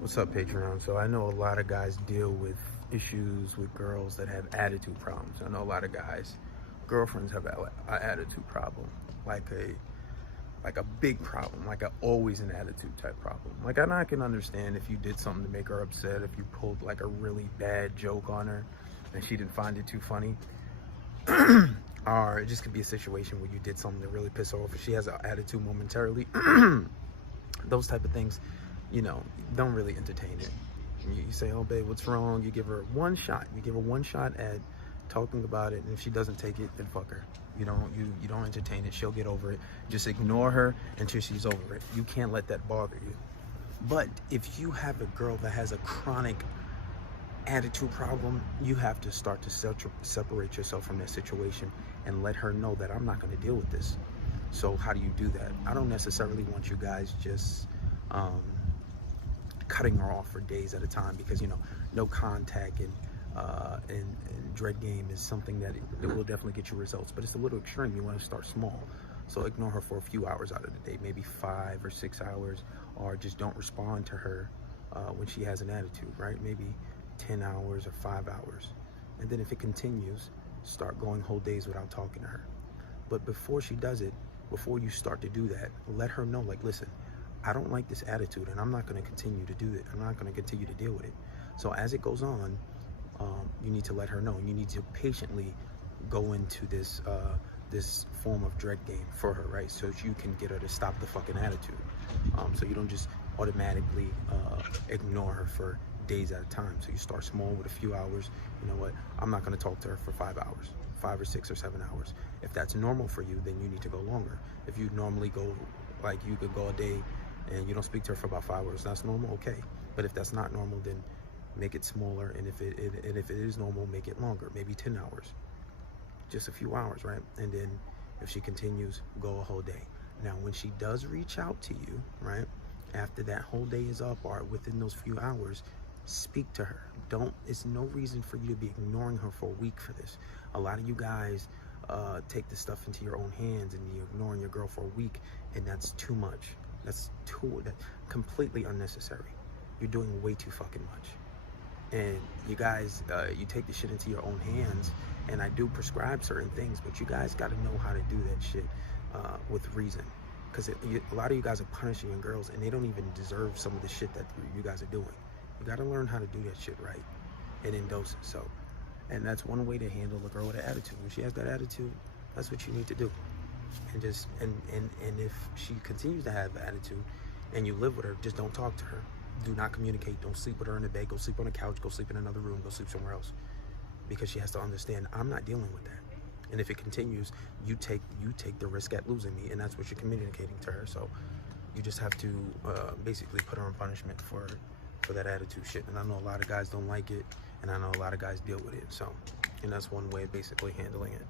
What's up, Patreon? So I know a lot of guys deal with issues with girls that have attitude problems. I know a lot of guys, girlfriends have an attitude problem, like a big problem, like a always an attitude type problem. Like I can understand if you did something to make her upset, if you pulled like a really bad joke on her and she didn't find it too funny. Or it just could be a situation where you did something to really piss her off if she has an attitude momentarily. Those type of things, you know, don't really entertain it. You say, oh babe, what's wrong? You give her one shot. You give her one shot at talking about it, and if she doesn't take it, then fuck her. You don't entertain it. She'll get over it. Just ignore her until she's over it. You can't let that bother you. But if you have a girl that has a chronic attitude problem, you have to start to separate yourself from that situation and let her know that I'm not going to deal with this. So how do you do that? I don't necessarily want you guys just cutting her off for days at a time, because, you know, no contact and dread game is something that it will definitely get you results, but it's a little extreme. You want to start small. So ignore her for a few hours out of the day, maybe 5 or 6 hours, or just don't respond to her when she has an attitude, right? Maybe 10 hours or 5 hours. And then if it continues, start going whole days without talking to her. But before she does it, before you start to do that, let her know, like, listen, I don't like this attitude, and I'm not going to continue to do it. I'm not going to continue to deal with it. So as it goes on, you need to let her know. You need to patiently go into this this form of dread game for her, right? So you can get her to stop the fucking attitude. So you don't just automatically ignore her for days at a time. So you start small with a few hours. You know what? I'm not going to talk to her for 5 hours, 5 or 6 or 7 hours. If that's normal for you, then you need to go longer. If you normally go, like, you could go a day and you don't speak to her for about 5 hours, that's normal, okay. But if that's not normal, then make it smaller. And if it is normal, make it longer, maybe 10 hours, just a few hours, right? And then if she continues, go a whole day. Now, when she does reach out to you, right, after that whole day is up or within those few hours, speak to her. It's no reason for you to be ignoring her for a week for this. A lot of you guys take this stuff into your own hands and you're ignoring your girl for a week, and that's too much. That's completely unnecessary. You're doing way too fucking much. And you guys, you take the shit into your own hands, and I do prescribe certain things, but you guys got to know how to do that shit with reason. Because a lot of you guys are punishing your girls, and they don't even deserve some of the shit that you guys are doing. You got to learn how to do that shit right, and in doses. So, and that's one way to handle a girl with an attitude. When she has that attitude, that's what you need to do. And just and if she continues to have an attitude, and you live with her, just don't talk to her. Do not communicate. Don't sleep with her in the bed. Go sleep on the couch. Go sleep in another room. Go sleep somewhere else, because she has to understand I'm not dealing with that. And if it continues, you take the risk at losing me, and that's what you're communicating to her. So you just have to basically put her on punishment for that attitude shit. And I know a lot of guys don't like it, and I know a lot of guys deal with it. So, and that's one way of basically handling it.